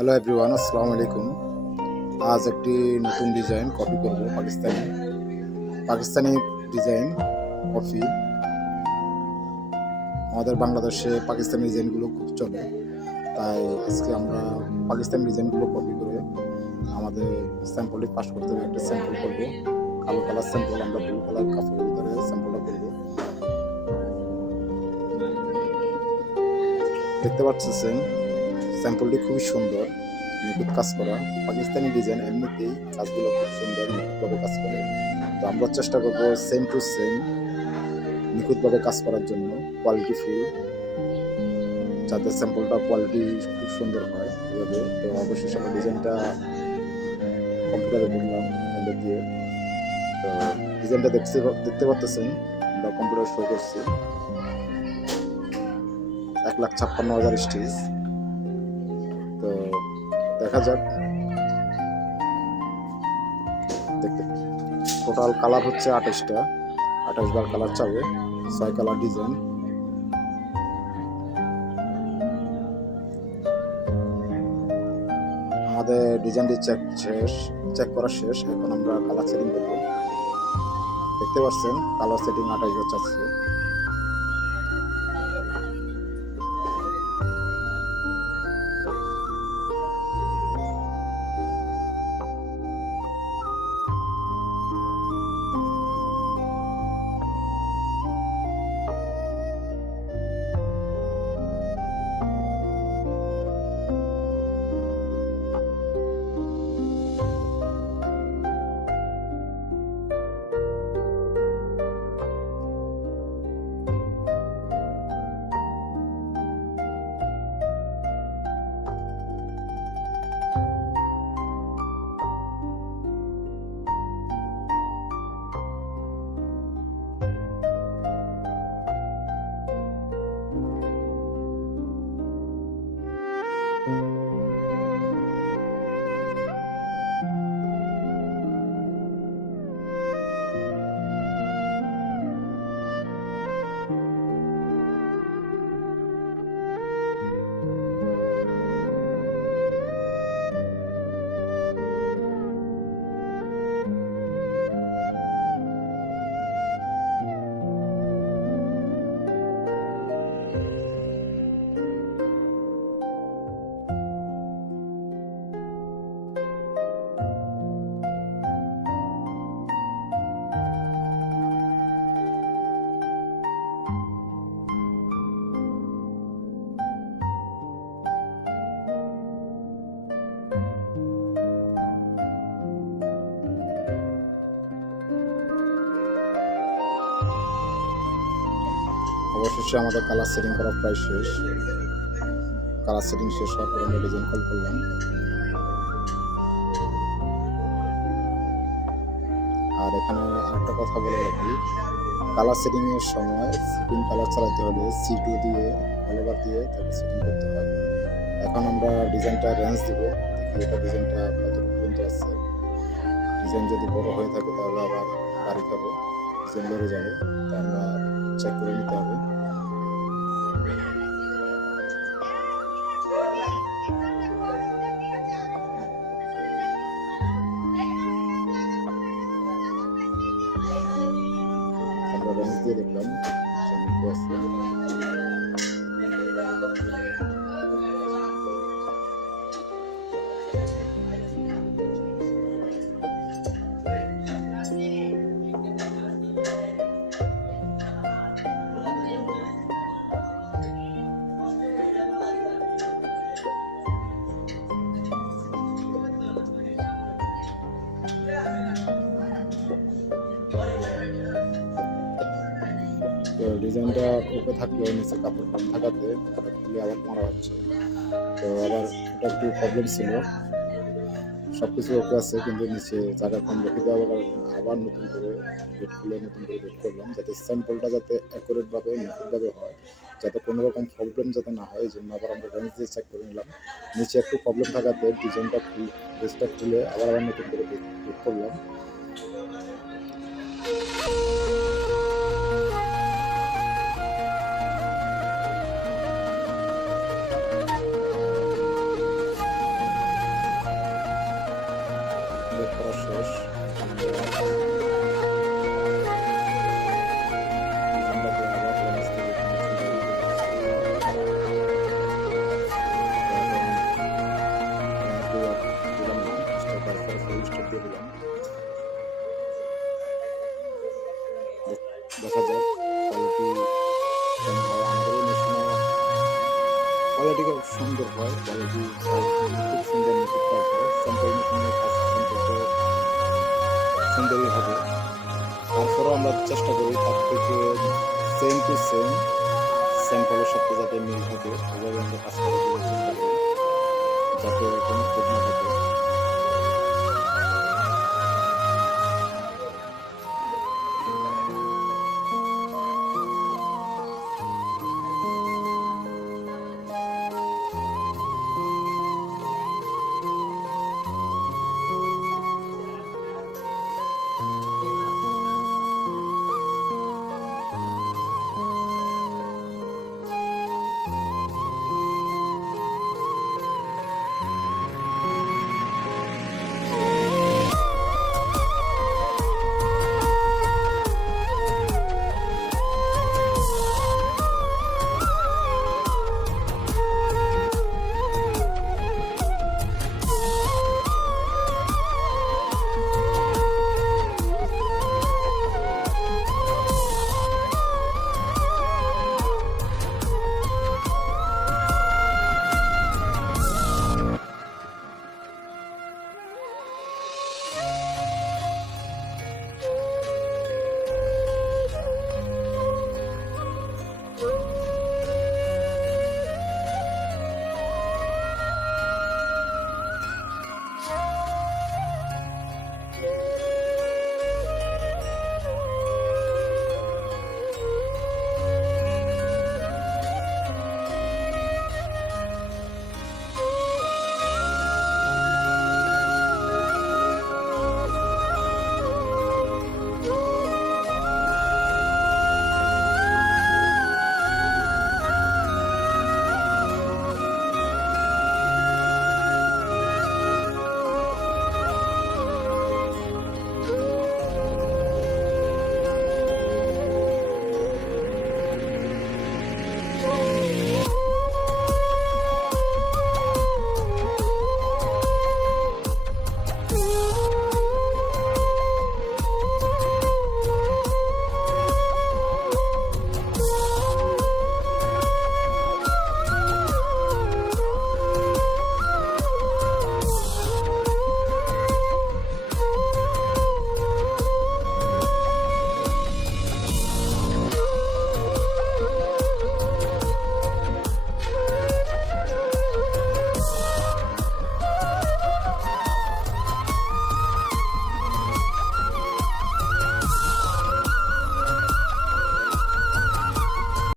Hello everyone, আসসালামু আলাইকুম। আজ একটি নতুন ডিজাইন কপি করব। Pakistani design copy. আমাদের বাংলাদেশে পাকিস্তানি ডিজাইনগুলো খুব চলে, তাই আজকে আমরা পাকিস্তানি ডিজাইনগুলো কপি করে আমাদের স্যাম্পলটি পাস করতে হবে। একটা স্যাম্পল করব, কালো কালার স্যাম্পল। আমরা ব্লু কালার কাপড়ের ভিতরে স্যাম্পলটা করব। দেখতে পাচ্ছেন স্যাম্পলটি খুবই সুন্দর, নিখুঁত কাজ করা। পাকিস্তানি ডিজাইন এমনিতেই কাজগুলো খুব সুন্দর, নিখুঁতভাবে কাজ করে। তো আমরা চেষ্টা করবো সেম টু সেম নিখুঁতভাবে কাজ করার জন্য, কোয়ালিটিফুল, যাতে স্যাম্পলটা কোয়ালিটি খুব সুন্দর হয় এভাবে। তো অবশ্যই আমরা ডিজাইনটা কম্পিউটারে করলাম এখানে দিয়ে। তো ডিজাইনটা দেখতে পাচ্ছেন, আমরা কম্পিউটার শো করছি 1,56,000 স্টিচ। তো দেখা যাক। দেখতে টোটাল কালার হচ্ছে 28টা, 28 বার কালার চাবে, 6 কালার ডিজাইন। আমাদের ডিজাইনটি চেক করা শেষ। এখন আমরা কালার সেটিং করব। দেখতে পাচ্ছেন কালার সেটিং 28 বার চাচ্ছে। অবশেষে আমাদের কালার সেটিং করা প্রায় শেষ। কালার সেটিং শেষ হওয়ার পর আমরা ডিজাইন কল করলাম। আর এখানে আরেকটা কথা বলে রাখি, কালার সেটিং এর সময় সিপিং কালার চালাতে হলে C2 দিয়ে ভালোবার দিয়ে তারপর সেটিং করতে হয়। এখন আমরা ডিজাইনটা রেঞ্জ দিব, দেখি এটা ডিজাইনটা কতটুকু পর্যন্ত আছে। ডিজাইন যদি বড় হয়ে থাকে তাহলে আবার বাড়ি খাবে, ডিজাইন বেড়ে যাবে, তা আমরা চেক করে নিতে হবে। আমরা রেঞ্জ দিয়ে দেখলাম আছে। তো ডিজাইনটা ওকে থাকলেও নিচে কাপড় কম থাকাতে ওটা খুলে আবার মারা হচ্ছে। তো আবার এটা একটু প্রবলেম ছিল, সব কিছু ওকে আছে কিন্তু নিচে জায়গা কম রেখে দেওয়া আবার নতুন করে বেড খুলে নতুন করে বেড করলাম, যাতে স্যাম্পলটা যাতে অ্যাকুরেটভাবে নিখুঁতভাবে হয়, যাতে কোনো রকম প্রবলেম যাতে না হয়। এই জন্য আবার আমরা রেঞ্জ দিয়ে চেক করে নিলাম। নিচে একটু প্রবলেম থাকাতে ডিজাইনটা বেসটা খুলে আবার নতুন করে বেড করলাম। সুন্দর হয়, কোয়ালিটি খুব সুন্দর নিখুঁত কাজ হয়। স্যাম্পল মেশিনের কাজ সম্পর্কে সুন্দরই হবে। তারপরেও আমরা চেষ্টা করি তার থেকে সেম টু সেম স্যাম্পলের সাথে যাতে মিল থাকে, এভাবে আমরা কাজ করার জন্য চেষ্টা করি, যাতে কোনো খুঁত না থাকে।